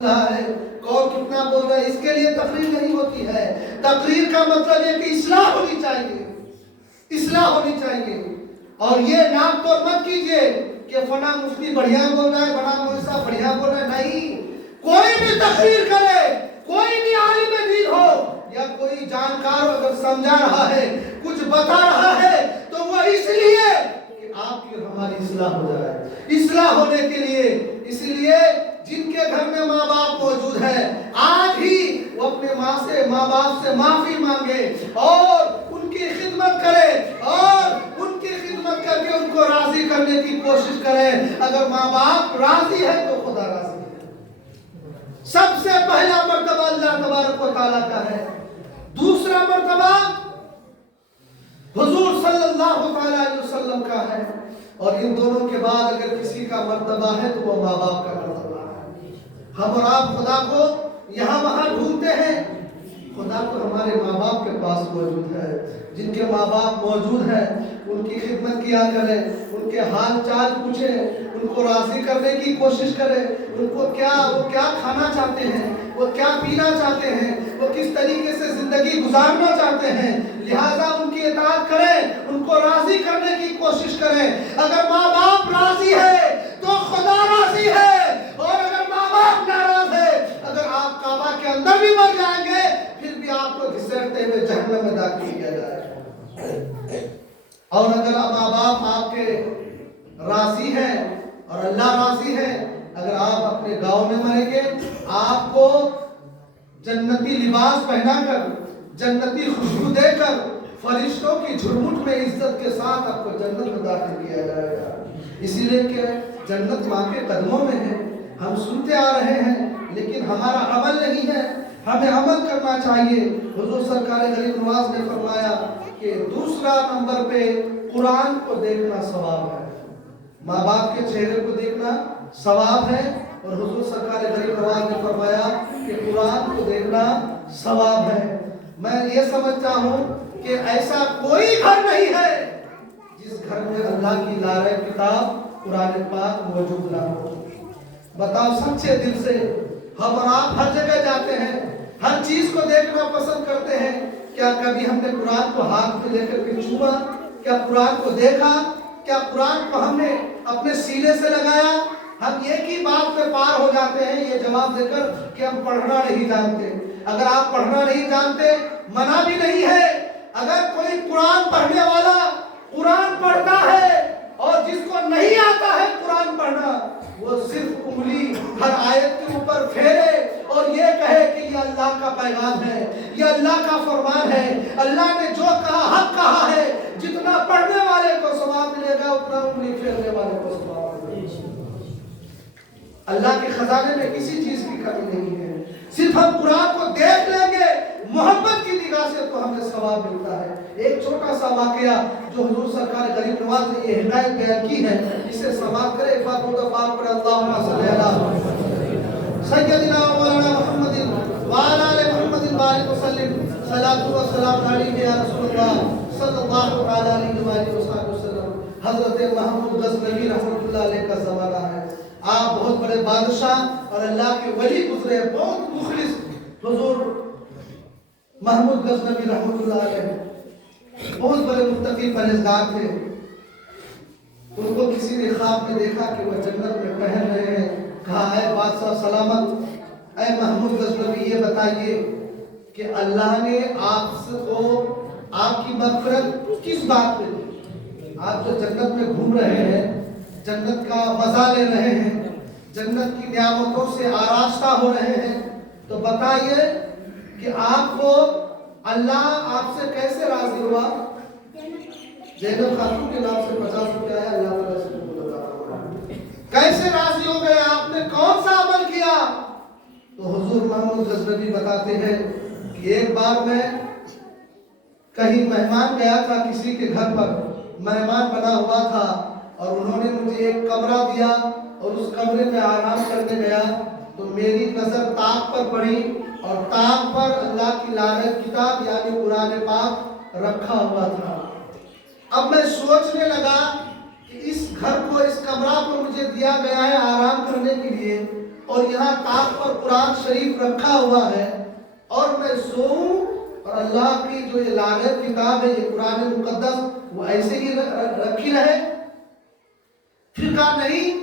ہے، کون کتنا بول رہا ہے، اس کے لیے تقریر نہیں ہوتی ہے۔ تقریر کا مطلب ہے کہ اصلاح ہونی چاہیے، اصلاح ہونی چاہیے۔ اور یہ نام تو مت کیجئے کہ فلاں مفتی بڑھیا بول رہا ہے، فلاں مولوی صاحب بڑھیا بول رہا ہے، نہیں۔ کوئی بھی تقریر کرے، کوئی بھی عالم دین ہو یا کوئی جانکار اگر سمجھا رہا ہے، کچھ بتا رہا ہے، تو وہ اس لیے کہ آپ کی ہماری اصلاح ہو جائے۔ اصلاح ہونے کے لیے، اسی لیے جن کے گھر میں ماں باپ موجود ہے، آج ہی وہ اپنے ماں باپ سے معافی مانگے اور ان کی خدمت کرے، اور ان کی خدمت کر کے ان کو راضی کرنے کی کوشش کرے۔ اگر ماں باپ راضی ہے تو خدا راضی ہے۔ سب سے پہلا مرتبہ اللہ تبارک و تعالیٰ کا ہے، دوسرا مرتبہ حضور صلی اللہ علیہ وسلم کا ہے، اور ان دونوں کے بعد اگر کسی کا مرتبہ ہے تو وہ ماں باپ کا مرتبہ ہے۔ ہم اور آپ خدا کو یہاں وہاں ڈھونڈتے ہیں، خدا تو ہمارے ماں باپ کے پاس موجود ہے۔ جن کے ماں باپ موجود ہیں ان کی خدمت کیا کریں، ان کے حال چال پوچھیں، ان کو راضی کرنے کی کوشش کریں، ان کو وہ کیا کھانا چاہتے ہیں، وہ کیا پینا چاہتے ہیں، وہ کس طریقے سے زندگی گزارنا چاہتے ہیں، لہٰذا ان کی اطاعت کریں، ان کو راضی کرنے کی کوشش کریں۔ اگر ماں باپ راضی ہے تو خدا راضی ہے، اور اگر ماں باپ ناراض ہے، اگر آپ کعبہ کے اندر بھی مر جائیں گے پھر بھی آپ کو گھسیٹتے ہوئے جہنم میں داخل کیا جائے گا۔ اور اگر ماں باپ آپ کے راضی ہیں اور اللہ راضی ہے، اگر آپ اپنے گاؤں میں مریں گے، آپ کو جنتی لباس پہنا کر، جنتی خوشبو دے کر، فرشتوں کی جھرمٹ میں عزت کے ساتھ آپ کو جنت میں داخل کیا جائے گا۔ اسی لیے کہ جنت ماں کے قدموں میں ہے۔ ہم سنتے آ رہے ہیں لیکن ہمارا عمل نہیں ہے، ہمیں عمل کرنا چاہیے۔ حضور سرکار غریب نواز نے فرمایا کہ دوسرا نمبر پہ قرآن کو دیکھنا ثواب ہے، ماں باپ کے چہرے کو دیکھنا ثواب ہے، اور حضور سرکار غریب نواز نے فرمایا کہ قرآن کو دیکھنا ثواب ہے۔ میں یہ سمجھتا ہوں کہ ایسا کوئی گھر نہیں ہے جس گھر میں اللہ کی لارہ کتاب قرآن پاک موجود نہ ہو۔ بتاؤ سچے دل سے، ہم اور آپ ہر جگہ جاتے ہیں، ہر چیز کو دیکھنا پسند کرتے ہیں، کیا کبھی ہم نے قرآن کو ہاتھ میں لے کر کے چھوا؟ کیا قرآن کو دیکھا؟ کیا قرآن کو ہم نے اپنے سینے سے لگایا؟ ہم ایک ہی بات پہ پار ہو جاتے ہیں یہ جواب دے کر کہ ہم پڑھنا نہیں جانتے۔ اگر آپ پڑھنا نہیں جانتے، منع بھی نہیں ہے۔ اگر کوئی قرآن پڑھنے والا قرآن پڑھتا ہے اور جس کو نہیں آتا ہے قرآن پڑھنا، وہ صرف انگلی ہر آیت کے اوپر پھیرے اور یہ کہے کہ یہ اللہ کا پیغام ہے، یہ اللہ کا فرمان ہے، اللہ نے جو کہا حق کہا ہے۔ جتنا پڑھنے والے کو ثواب ملے گا اتنا انگلی پھیرنے والے کو ثواب ملے گا۔ اللہ کے خزانے میں کسی چیز کی کمی نہیں ہے۔ صرف ہم قرآن کو دیکھ لیں گے محبت کی نگاہ سے تو ہمیں ثواب ملتا ہے۔ ایک چھوٹا سا واقعہ جو حضور سرکار غریب نواز نے یہ ہدایت بیان کی ہے، اسے سماعت کرے۔ ایک بار دو دفعہ پڑھے اللہم صلی علی سیدنا مولانا محمد وعلی آل محمد بارک وسلم، صلاۃ و سلام علیہ یا رسول اللہ صلی اللہ علیہ وآلہ وسلم۔ حضرت محمود غزنوی رحمۃ اللہ علیہ کا زمانہ ہے۔ آپ بہت بڑے بادشاہ اور اللہ کے ولی گزرے، بہت مخلص حضور محمود غزنوی رحمۃ اللہ علیہ بہت بڑے متقی پرہیزگار تھے۔ ان کو کسی نے خواب میں دیکھا کہ وہ جنت میں ٹہل رہے ہیں۔ کہا اے بادشاہ سلامت، اے محمود غزنوی یہ بتائیے کہ اللہ نے آپ کو آپ کی مغفرت کس بات پہ دی؟ آپ جو جنت میں گھوم رہے ہیں، جنت کا مزہ لے رہے ہیں، جنت کی نعمتوں سے آراستہ ہو رہے ہیں، تو بتائیے کہ آپ کو اللہ آپ سے کیسے راضی ہوا؟ زینب خاتون کے نام سے 50 روپیہ ہے، اللہ تعالیٰ سے کیسے راضی ہو گئے؟ آپ نے کون سا عمل کیا؟ تو حضور محمود غزنوی بتاتے ہیں کہ ایک بار میں کہیں مہمان گیا تھا، کسی کے گھر پر مہمان بنا ہوا تھا، اور انہوں نے مجھے ایک کمرہ دیا اور اس کمرے میں آرام کرنے گیا تو میری نظر طاق پر پڑی، اور طاق پر اللہ کی لعنت کتاب یعنی قرآن پاک رکھا ہوا تھا۔ اب میں سوچنے لگا کہ اس گھر کو، اس کمرہ کو مجھے دیا گیا ہے آرام کرنے کے لیے، اور یہاں تاق پر قرآن شریف رکھا ہوا ہے اور میں سوؤں اور اللہ کی جو یہ لعنت کتاب ہے یہ قرآن مقدس وہ ایسے ہی رکھی رہے؟ پھر کہا نہیں،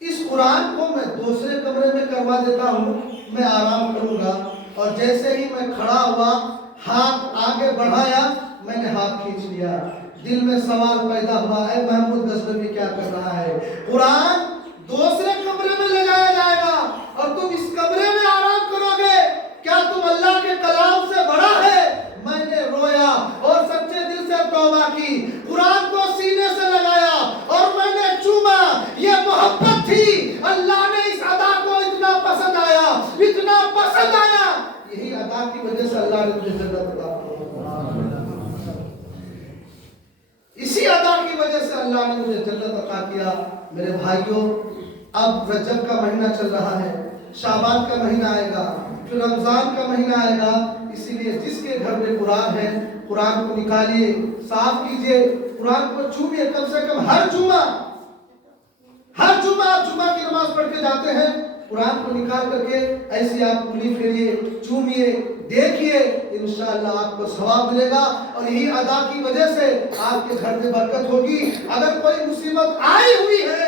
اس قرآن کو میں دوسرے کمرے میں کروا دیتا ہوں، میں آرام کروں گا۔ اور جیسے ہی میں کھڑا ہوا، ہاتھ آگے بڑھایا، میں نے ہاتھ کھینچ لیا۔ دل میں سوال پیدا ہوا، اے محمود غزنوی کیا کر رہا ہے؟ قرآن دوسرے کمرے میں لے جایا جائے گا اور تم اس کمرے میں آرام کرو گے، کیا تم اللہ کے کلام سے بڑا ہے؟ میں نے رویا اور سچے دل سے توبہ کی، قرآن کو سینے سے لگایا اور میں نے چوما۔ یہ محبت تھی، اللہ نے اس ادا کو اتنا پسند آیا، اتنا پسند آیا، یہی ادا کی وجہ سے اللہ نے مجھے جنت عطا فرمائی۔ اسی ادا کی وجہ سے اللہ نے مجھے جنت عطا کیا۔ میرے بھائیوں، اب رجب کا مہینہ چل رہا ہے، شعبان کا مہینہ آئے گا، پھر رمضان کا مہینہ آئے گا۔ اسی لیے جس کے گھر میں قرآن ہے، قرآن کو نکالیے، صاف کیجئے، قرآن کو چومیے، کم سے کم ہر جمعہ آپ جمعہ کی نماز پڑھ کے جاتے ہیں، قرآن کو نکال کر کے ایسے آپ انگلی پھیریے، چومیے، دیکھیے، انشاءاللہ آپ کو ثواب ملے گا۔ اور یہی ادا کی وجہ سے آپ کے گھر میں برکت ہوگی۔ اگر کوئی مصیبت آئی ہوئی ہے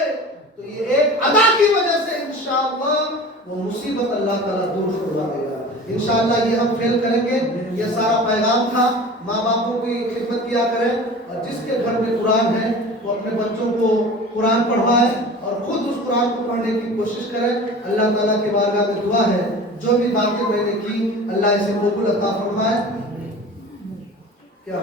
تو یہ ایک ادا کی وجہ سے انشاءاللہ وہ مصیبت اللہ تعالیٰ دور فرما دے گا۔ انشاءاللہ یہ ہم فیل کریں گے۔ یہ سارا پیغام تھا، ماں باپوں کی خدمت کیا کریں، اور جس کے گھر میں قرآن ہے وہ اپنے بچوں کو قرآن پڑھوائے اور خود اس قرآن کو پڑھنے کی کوشش کریں۔ اللہ تعالیٰ کی بارگاہ میں دعا ہے، جو بھی باتیں میں نے کی اللہ اسے قبول عطا فرمائے۔ کیا